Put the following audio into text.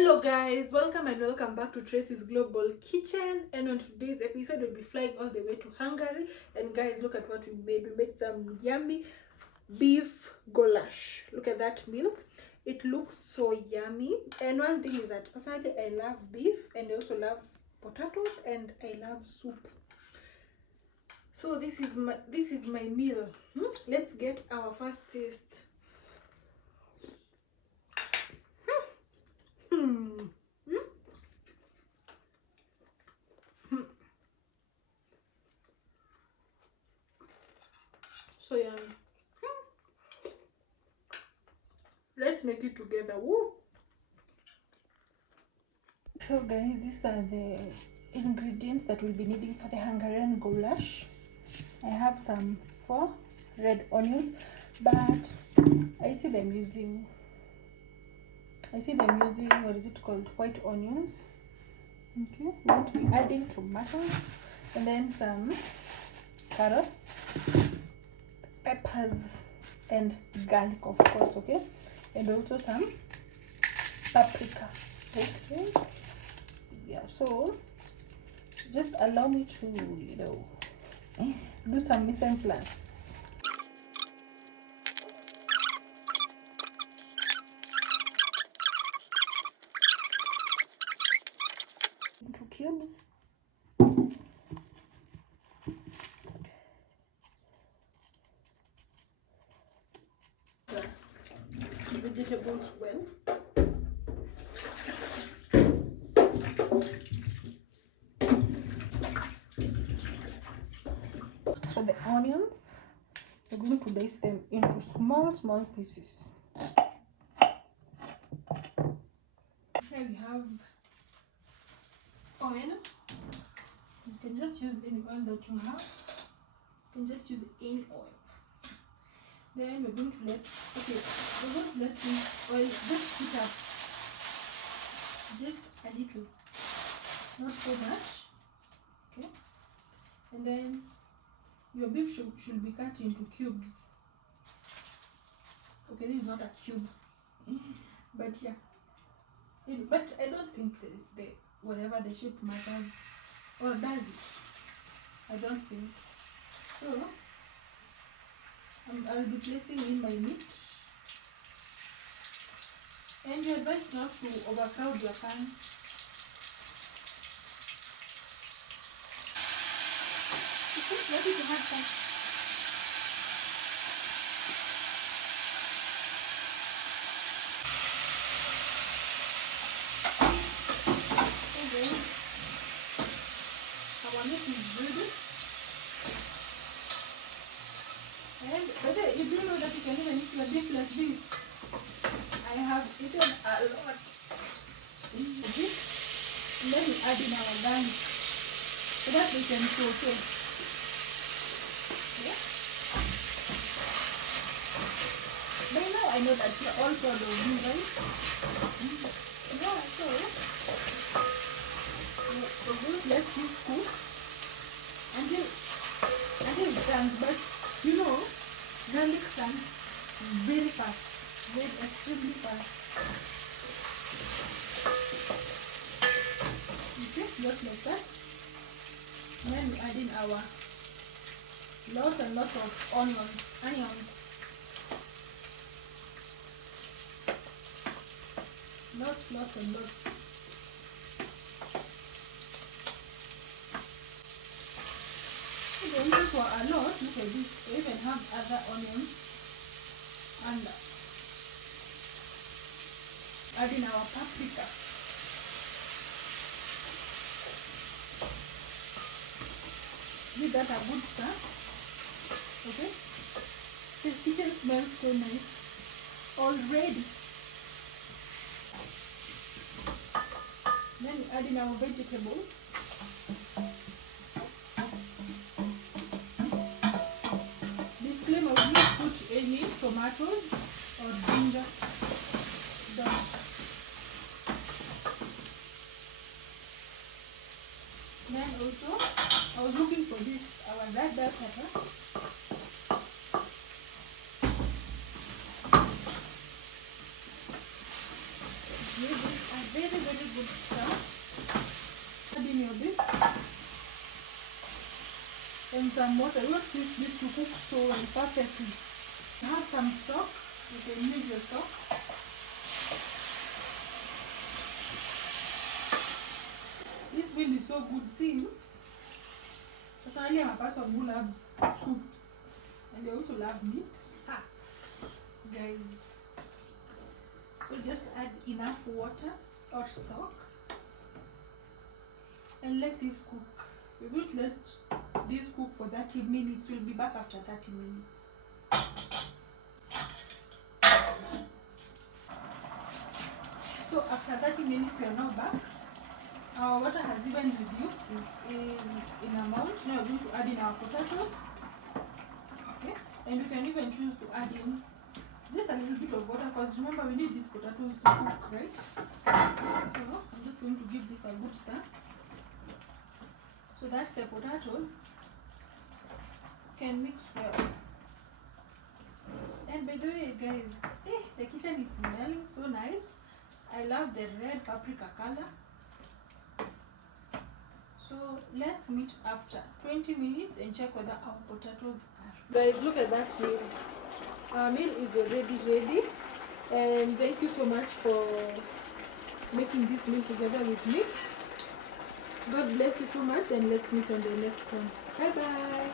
Hello guys, welcome back to Tracy's Global Kitchen, and on today's episode we'll be flying all the way to Hungary. And guys, look at what we made. We made some yummy beef goulash. Look at that milk. It looks so yummy. And one thing is that personally I love beef, and I also love potatoes, and I love soup. So this is my meal. Let's get our first taste. So yummy. Let's make it together. Woo! So guys, these are the ingredients that we'll be needing for the Hungarian goulash. I have some 4 red onions, but I see them using what is it called, white onions. Okay, we're going to be adding tomatoes, and then some carrots, peppers, and garlic, of course. Okay, and also some paprika. Okay, yeah, so just allow me to do some mise en place. Into cubes. The vegetables well. For the onions, we're going to dice them into small pieces. Here we have oil. You can just use any oil that you have. You can just use any oil. Then we're going to let this oil just heat up. Just a little, not so much. Okay, and then your beef should be cut into cubes. Okay, this is not a cube, but yeah. But I don't think the whatever the shape matters, or does it? I don't think so. I'll be placing in my meat, and you're advised not to overcrowd your pan. It's ready to have that. Our meat is ready. And you do know that you can even eat your beef like this. I have eaten a lot. And then we add in our garlic so that we can saute. Yeah. By now I know that you're all proud of me, right? Yeah, so we're going to let this cook until it turns, but you know, garlic turns very fast, very extremely fast. You see, just like that. And then we add in our lots and lots of onions. Lots and lots. Again, these were a lot. Look at this. We even have other onions. And add in our paprika. Give that a good stir. Okay? The kitchen smells so nice already. Then we add in our vegetables. Disclaimer, we don't put any tomatoes or ginger. Don't. Then also, I was looking for this, our red bell pepper. We just add very good stir. Add in your beef and some water. You want this beef to cook so perfectly. Have some stock. You can use your stock. This meal is so good since personally I'm a person who loves soups and I also love meat. Guys, so just add enough water or stock and let this cook. We're going to let this cook for 30 minutes. We'll be back after 30 minutes. So after 30 minutes we are now back. Our water has even reduced in amount. Now we're going to add in our potatoes. Okay, and you can even choose to add in just a little bit of water because remember we need these potatoes to cook, right? So I'm just going to give this a good stir so that the potatoes can mix well. And by the way, guys, the kitchen is smelling so nice. I love the red paprika color. So let's meet after 20 minutes and check whether our potatoes are. Guys, look at that meal. Our meal is already ready. And thank you so much for making this meal together with me. God bless you so much and let's meet on the next one. Bye bye.